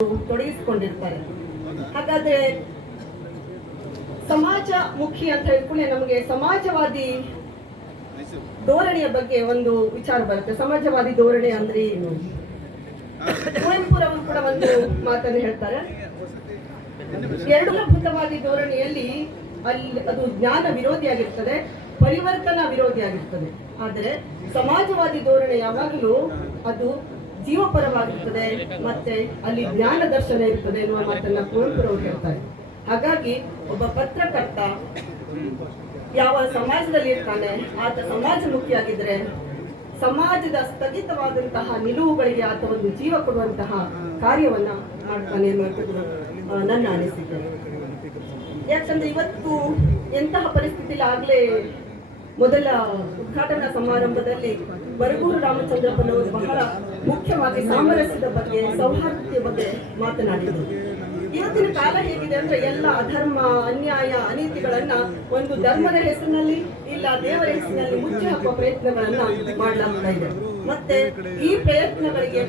ತೊಡಗಿಸಿಕೊಂಡಿರ್ತಾರೆ. ಹಾಗಾದ್ರೆ ಸಮಾಜ ಮುಖಿ ಅಂತ ಹೇಳ್ಕೊಂಡೆ ನಮಗೆ ಸಮಾಜವಾದಿ ಧೋರಣೆಯ ಬಗ್ಗೆ ಒಂದು ವಿಚಾರ ಬರುತ್ತೆ. ಸಮಾಜವಾದಿ ಧೋರಣೆ ಅಂದ್ರೆ ಏನು? ಕುವೆಂಪುರವರು ಕೂಡ ಒಂದು ಮಾತನ್ನು ಹೇಳ್ತಾರೆ. ಎರಡು ಮೂಲಭೂತವಾದಿ ಧೋರಣೆಯಲ್ಲಿ ಅದು ಜ್ಞಾನ ವಿರೋಧಿಯಾಗಿರ್ತದೆ, ಪರಿವರ್ತನಾ ವಿರೋಧಿಯಾಗಿರ್ತದೆ. ಆದರೆ ಸಮಾಜವಾದಿ ಧೋರಣೆ ಯಾವಾಗಲೂ ಅದು ಜೀವಪರವಾಗಿರ್ತದೆ, ಮತ್ತೆ ಅಲ್ಲಿ ಜ್ಞಾನ ದರ್ಶನ ಇರ್ತದೆ ಎನ್ನುವ ಮಾತನ್ನ ಕುವೆಂಪುರವರು ಹೇಳ್ತಾರೆ. ಹಾಗಾಗಿ ಒಬ್ಬ ಪತ್ರಕರ್ತ ಯಾವ ಸಮಾಜದಲ್ಲಿ ಇರ್ತಾನೆ ಆತ ಸಮಾಜಮುಖಿಯಾಗಿದ್ರೆ ಸಮಾಜದ ಸ್ಥಗಿತವಾದಂತಹ ನಿಲುವುಗಳಿಗೆ ಆತ ಒಂದು ಜೀವ ಕೊಡುವಂತಹ ಕಾರ್ಯವನ್ನ ಮಾಡ್ತಾನೆ ಎನ್ನುವಂಥದ್ದು ನನ್ನ ಅನಿಸಿಕೆ. ಯಾಕಂದ್ರೆ ಇವತ್ತು ಎಂತಹ ಪರಿಸ್ಥಿತಿಯಲ್ಲಿ ಆಗ್ಲೇ ಮೊದಲ ಉದ್ಘಾಟನಾ ಸಮಾರಂಭದಲ್ಲಿ ಬರಗೂರು ರಾಮಚಂದ್ರಪ್ಪನವರು ಬಹಳ ಮುಖ್ಯವಾಗಿ ಸಾಮರಸ್ಯದ ಬಗ್ಗೆ, ಸೌಹಾರ್ದತೆಯ ಬಗ್ಗೆ ಮಾತನಾಡಿದರು. ಇವತ್ತಿನ ಕಾಲ ಹೇಗಿದೆ ಅಂದ್ರೆ ಎಲ್ಲ ಅಧರ್ಮ, ಅನ್ಯಾಯ, ಅನೀತಿಗಳನ್ನ ಒಂದು ಧರ್ಮದ ಹೆಸರಿನಲ್ಲಿ ಇಲ್ಲ ದೇವರ ಹೆಸರಿನಲ್ಲಿ ಮುಚ್ಚಿ ಹಾಕುವ ಪ್ರಯತ್ನಗಳನ್ನ ಮಾಡಲಾಗ್ತಾ ಇದೆ. ಮತ್ತೆ ಈ ಪ್ರಯತ್ನಗಳಿಗೆ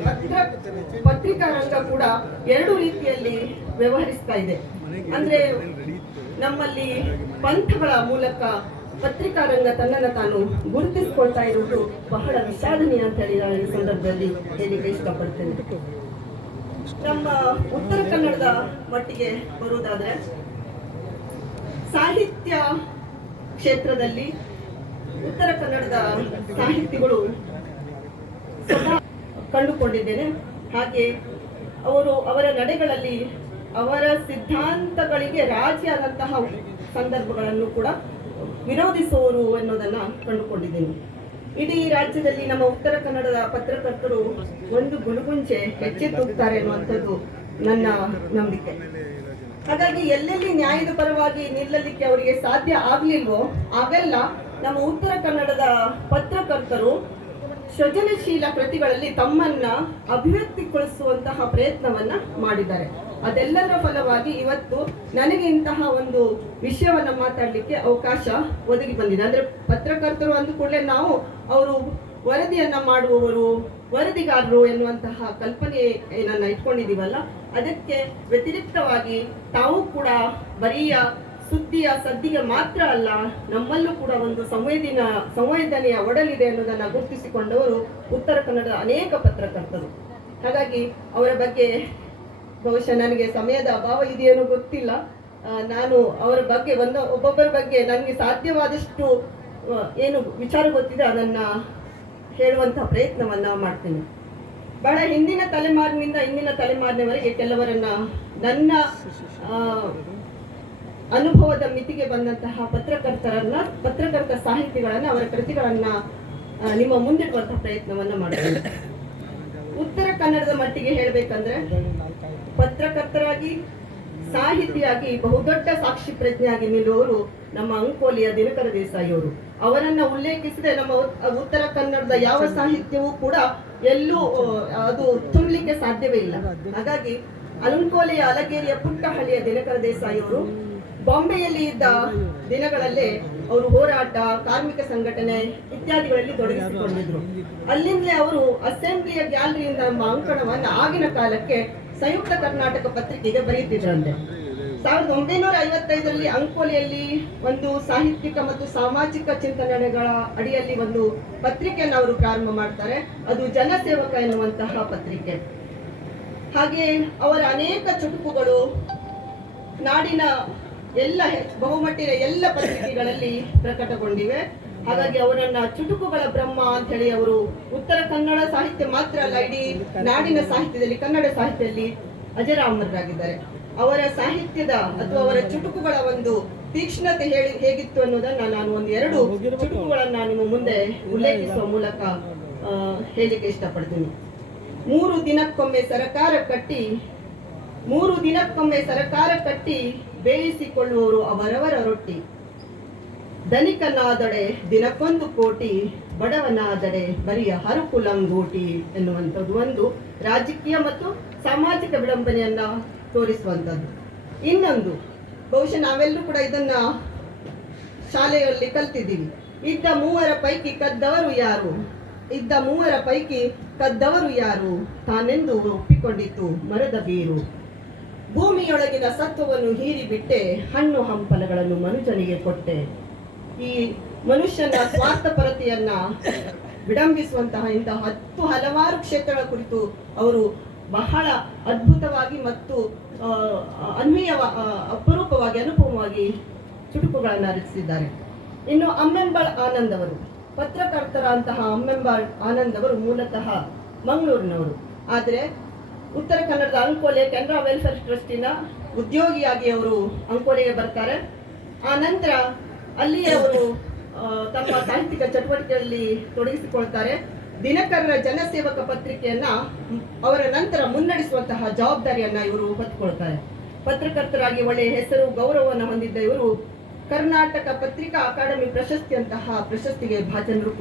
ಪತ್ರಿಕಾ ರಂಗ ಕೂಡ ಎರಡು ರೀತಿಯಲ್ಲಿ ವ್ಯವಹರಿಸ್ತಾ ಇದೆ. ಅಂದ್ರೆ ನಮ್ಮಲ್ಲಿ ಪಂಥಗಳ ಮೂಲಕ ಪತ್ರಿಕಾ ರಂಗ ತನ್ನನ್ನು ತಾನು ಗುರುತಿಸಿಕೊಳ್ತಾ ಇರುವುದು ಬಹಳ ವಿಷಾದನೀಯ ಅಂತ ಹೇಳಿ ನಾನು ಈ ಸಂದರ್ಭದಲ್ಲಿ ಹೇಳಿಕ್ಕೆ ಇಷ್ಟಪಡ್ತೇನೆ. ನಮ್ಮ ಉತ್ತರ ಕನ್ನಡದ ಮಟ್ಟಿಗೆ ಬರುವುದಾದ್ರೆ ಸಾಹಿತ್ಯ ಕ್ಷೇತ್ರದಲ್ಲಿ ಉತ್ತರ ಕನ್ನಡದ ಸಾಹಿತಿಗಳು ಸದಾ ಕಂಡುಕೊಂಡಿದ್ದೇನೆ. ಹಾಗೆ ಅವರ ನಡೆಗಳಲ್ಲಿ ಅವರ ಸಿದ್ಧಾಂತಗಳಿಗೆ ರಾಜಿಯಾದಂತಹ ಸಂದರ್ಭಗಳನ್ನು ಕೂಡ ವಿರೋಧಿಸುವವರು ಎನ್ನುವುದನ್ನ ಕಂಡುಕೊಂಡಿದ್ದೇನೆ. ಇಡೀ ರಾಜ್ಯದಲ್ಲಿ ನಮ್ಮ ಉತ್ತರ ಕನ್ನಡದ ಪತ್ರಕರ್ತರು ಒಂದು ಗುಣಗುಂಚೆ ಹೆಚ್ಚೆತ್ತುತ್ತಾರೆ ಎನ್ನುವಂಥದ್ದು ನನ್ನ ನಂಬಿಕೆ. ಹಾಗಾಗಿ ಎಲ್ಲೆಲ್ಲಿ ನ್ಯಾಯದ ಪರವಾಗಿ ನಿಲ್ಲಲಿಕ್ಕೆ ಅವರಿಗೆ ಸಾಧ್ಯ ಆಗ್ಲಿಲ್ವೋ ಆಗೆಲ್ಲ ನಮ್ಮ ಉತ್ತರ ಕನ್ನಡದ ಪತ್ರಕರ್ತರು ಸೃಜನಶೀಲ ಕೃತಿಗಳಲ್ಲಿ ತಮ್ಮನ್ನ ಅಭಿವ್ಯಕ್ತಿಗೊಳಿಸುವಂತಹ ಪ್ರಯತ್ನವನ್ನ ಮಾಡಿದ್ದಾರೆ. ಅದೆಲ್ಲದರ ಫಲವಾಗಿ ಇವತ್ತು ನನಗೆ ಇಂತಹ ಒಂದು ವಿಷಯವನ್ನ ಮಾತಾಡಲಿಕ್ಕೆ ಅವಕಾಶ ಒದಗಿ ಬಂದಿದೆ. ಅಂದ್ರೆ ಪತ್ರಕರ್ತರು ಅಂದ ಕೂಡಲೇ ನಾವು ಅವರು ವರದಿಯನ್ನ ಮಾಡುವವರು, ವರದಿಗಾರರು ಎನ್ನುವಂತಹ ಕಲ್ಪನೆ ಏನನ್ನ ಇಟ್ಕೊಂಡಿದೀವಲ್ಲ, ಅದಕ್ಕೆ ವ್ಯತಿರಿಕ್ತವಾಗಿ ತಾವು ಕೂಡ ಬರೀಯ ಸುದ್ದಿಯ ಸದ್ದಿಗೆ ಮಾತ್ರ ಅಲ್ಲ, ನಮ್ಮಲ್ಲೂ ಕೂಡ ಒಂದು ಸಂವೇದನೆಯ ಒಡಲಿದೆ ಅನ್ನೋದನ್ನ ಗುರುತಿಸಿಕೊಂಡವರು ಉತ್ತರ ಕನ್ನಡದ ಅನೇಕ ಪತ್ರಕರ್ತರು. ಹಾಗಾಗಿ ಅವರ ಬಗ್ಗೆ ಬಹುಶಃ ನನಗೆ ಸಮಯದ ಅಭಾವ ಇದೆಯೇನೋ ಗೊತ್ತಿಲ್ಲ. ನಾನು ಅವರ ಬಗ್ಗೆ ಒಬ್ಬೊಬ್ಬರ ಬಗ್ಗೆ ನನಗೆ ಸಾಧ್ಯವಾದಷ್ಟು ಏನು ವಿಚಾರ ಗೊತ್ತಿದೆ ಅದನ್ನ ಹೇಳುವಂತಹ ಪ್ರಯತ್ನವನ್ನ ಮಾಡ್ತೇನೆ. ಬಹಳ ಹಿಂದಿನ ತಲೆಮಾರಿನಿಂದ ಇಂದಿನ ತಲೆಮಾರಿನವರೆಗೆ ಕೆಲವರನ್ನ ನನ್ನ ಅನುಭವದ ಮಿತಿಗೆ ಬಂದಂತಹ ಪತ್ರಕರ್ತ ಸಾಹಿತಿಗಳನ್ನ, ಅವರ ಕೃತಿಗಳನ್ನ ನಿಮ್ಮ ಮುಂದಿಡುವಂತಹ ಪ್ರಯತ್ನವನ್ನ ಮಾಡ್ತೇನೆ. ಉತ್ತರ ಕನ್ನಡದ ಮಟ್ಟಿಗೆ ಹೇಳಬೇಕಂದ್ರೆ ಪತ್ರಕರ್ತರಾಗಿ, ಸಾಹಿತಿಯಾಗಿ ಬಹುದೊಡ್ಡ ಸಾಕ್ಷಿ ಪ್ರಜ್ಞೆಯಾಗಿ ನಿಲ್ಲುವವರು ನಮ್ಮ ಅಂಕೋಲಿಯ ದಿನಕರ ದೇಸಾಯಿ ಅವರು. ಅವರನ್ನ ಉಲ್ಲೇಖಿಸದೆ ನಮ್ಮ ಉತ್ತರ ಕನ್ನಡದ ಯಾವ ಸಾಹಿತ್ಯವೂ ಕೂಡ ಎಲ್ಲೂ ಅದು ತುಂಬಲಿಕ್ಕೆ ಸಾಧ್ಯವೇ ಇಲ್ಲ. ಹಾಗಾಗಿ ಅಂಕೋಲಿಯ ಅಲಗೇರಿಯ ಪುಟ್ಟಹಳ್ಳಿಯ ದಿನಕರ ದೇಸಾಯಿ ಅವರು ಬಾಂಬೆಯಲ್ಲಿ ಇದ್ದ ದಿನಗಳಲ್ಲೇ ಅವರು ಹೋರಾಟ, ಕಾರ್ಮಿಕ ಸಂಘಟನೆ ಇತ್ಯಾದಿಗಳಲ್ಲಿ ತೊಡಗಿಸಿಕೊಂಡಿದ್ರು. ಅಲ್ಲಿಂದಲೇ ಅವರು ಅಸೆಂಬ್ಲಿಯ ಗ್ಯಾಲರಿಯಿಂದ ನಮ್ಮ ಅಂಕಣವನ್ನ ಆಗಿನ ಕಾಲಕ್ಕೆ ಸಂಯುಕ್ತ ಕರ್ನಾಟಕ ಪತ್ರಿಕೆಗೆ ಬರೆಯುತ್ತಿದ್ರಂತೆ. 1955ರಲ್ಲಿ ಅಂಕೋಲಿಯಲ್ಲಿ ಒಂದು ಸಾಹಿತ್ಯಿಕ ಮತ್ತು ಸಾಮಾಜಿಕ ಚಿಂತನೆಗಳ ಅಡಿಯಲ್ಲಿ ಒಂದು ಪತ್ರಿಕೆಯನ್ನು ಅವರು ಪ್ರಾರಂಭ ಮಾಡ್ತಾರೆ. ಅದು ಜನಸೇವಕ ಎನ್ನುವಂತಹ ಪತ್ರಿಕೆ. ಹಾಗೆ ಅವರ ಅನೇಕ ಚುಟುಕುಗಳು ನಾಡಿನ ಎಲ್ಲ ಬಹುಮಟ್ಟಿನ ಎಲ್ಲ ಪತ್ರಿಕೆಗಳಲ್ಲಿ ಪ್ರಕಟಗೊಂಡಿವೆ. ಹಾಗಾಗಿ ಅವರನ್ನ ಚುಟುಕುಗಳ ಬ್ರಹ್ಮ ಅಂತ ಹೇಳಿ ಅವರು ಉತ್ತರ ಕನ್ನಡ ಸಾಹಿತ್ಯ ಮಾತ್ರ ಅಲ್ಲ, ಇಡೀ ನಾಡಿನ ಸಾಹಿತ್ಯದಲ್ಲಿ, ಕನ್ನಡ ಸಾಹಿತ್ಯದಲ್ಲಿ ಅಜರಾಮರಾಗಿದ್ದಾರೆ. ಅವರ ಸಾಹಿತ್ಯದ ಅಥವಾ ಅವರ ಚುಟುಕುಗಳ ಒಂದು ತೀಕ್ಷ್ಣತೆ ಹೇಗಿತ್ತು ಅನ್ನೋದನ್ನ ನಾನು ಒಂದು 2 ಚುಟುಕುಗಳನ್ನ ನಿಮ್ಮ ಮುಂದೆ ಉಲ್ಲೇಖಿಸುವ ಮೂಲಕ ಹೇಳಿಕೆ ಇಷ್ಟಪಡ್ತೀನಿ. 3 ದಿನಕ್ಕೊಮ್ಮೆ ಸರಕಾರ ಕಟ್ಟಿ ಬೇಯಿಸಿಕೊಳ್ಳುವವರು ಅವರವರ ರೊಟ್ಟಿ, ಧನಿಕನಾದಡೆ ದಿನಕ್ಕೊಂದು ಕೋಟಿ, ಬಡವನಾದಡೆ ಬರಿಯ ಹರಕು ಲಂಗೋಟಿ ಎನ್ನುವಂಥದ್ದು ಒಂದು ರಾಜಕೀಯ ಮತ್ತು ಸಾಮಾಜಿಕ ವಿಡಂಬನೆಯನ್ನ ತೋರಿಸುವಂಥದ್ದು. ಇನ್ನೊಂದು ಬಹುಶಃ ನಾವೆಲ್ಲರೂ ಕೂಡ ಇದನ್ನ ಶಾಲೆಯಲ್ಲಿ ಕಲ್ತಿದ್ದೀವಿ. ಇದ್ದ 3 ಪೈಕಿ ಕದ್ದವರು ಯಾರು? ಇದ್ದ 3 ಪೈಕಿ ಕದ್ದವರು ಯಾರು ತಾನೆಂದು ಒಪ್ಪಿಕೊಂಡಿತು ಮರದ ಬೇರು. ಭೂಮಿಯೊಳಗಿನ ಸತ್ವವನ್ನು ಹೀರಿಬಿಟ್ಟೆ, ಹಣ್ಣು ಹಂಪಲಗಳನ್ನು ಮನುಜನಿಗೆ ಕೊಟ್ಟೆ. ಈ ಮನುಷ್ಯನ ಸ್ವಾರ್ಥಪರತೆಯನ್ನ ವಿಡಂಬಿಸುವಂತಹ ಇಂತಹ ಹಲವಾರು ಕ್ಷೇತ್ರಗಳ ಕುರಿತು ಅವರು ಬಹಳ ಅದ್ಭುತವಾಗಿ ಮತ್ತು ಅಪರೂಪವಾಗಿ ಅನುಪಮವಾಗಿ ಚುಟುಕುಗಳನ್ನು ರಚಿಸಿದ್ದಾರೆ. ಇನ್ನು ಅಮ್ಮೆಂಬಾಳ್ ಆನಂದ್ ಅವರು, ಪತ್ರಕರ್ತರಂತಹ ಅಮ್ಮೆಂಬಾಳ್ ಆನಂದ್ ಅವರು ಮೂಲತಃ ಮಂಗಳೂರಿನವರು. ಆದರೆ ಉತ್ತರ ಕನ್ನಡದ ಅಂಕೋಲೆ ಕೆನರಾ ವೆಲ್ಫೇರ್ ಟ್ರಸ್ಟಿನ ಉದ್ಯೋಗಿಯಾಗಿ ಅವರು ಅಂಕೋಲೆಗೆ ಬರ್ತಾರೆ. ಆ ನಂತರ ಅಲ್ಲಿಯೇ ಅವರು ತಮ್ಮ ಸಾಹಿತ್ಯಿಕ ಚಟುವಟಿಕೆಯಲ್ಲಿ ತೊಡಗಿಸಿಕೊಳ್ತಾರೆ. ದಿನಕರರ ಜನಸೇವಕ ಪತ್ರಿಕೆಯನ್ನ ಅವರ ನಂತರ ಮುನ್ನಡೆಸುವಂತಹ ಜವಾಬ್ದಾರಿಯನ್ನ ಇವರು ಹೊತ್ತುಕೊಳ್ತಾರೆ. ಪತ್ರಕರ್ತರಾಗಿ ಒಳ್ಳೆಯ ಹೆಸರು ಗೌರವವನ್ನು ಹೊಂದಿದ್ದ ಇವರು ಕರ್ನಾಟಕ ಪತ್ರಿಕಾ ಅಕಾಡೆಮಿ ಪ್ರಶಸ್ತಿಯಂತಹ ಪ್ರಶಸ್ತಿಗೆ ಭಾಜನರು.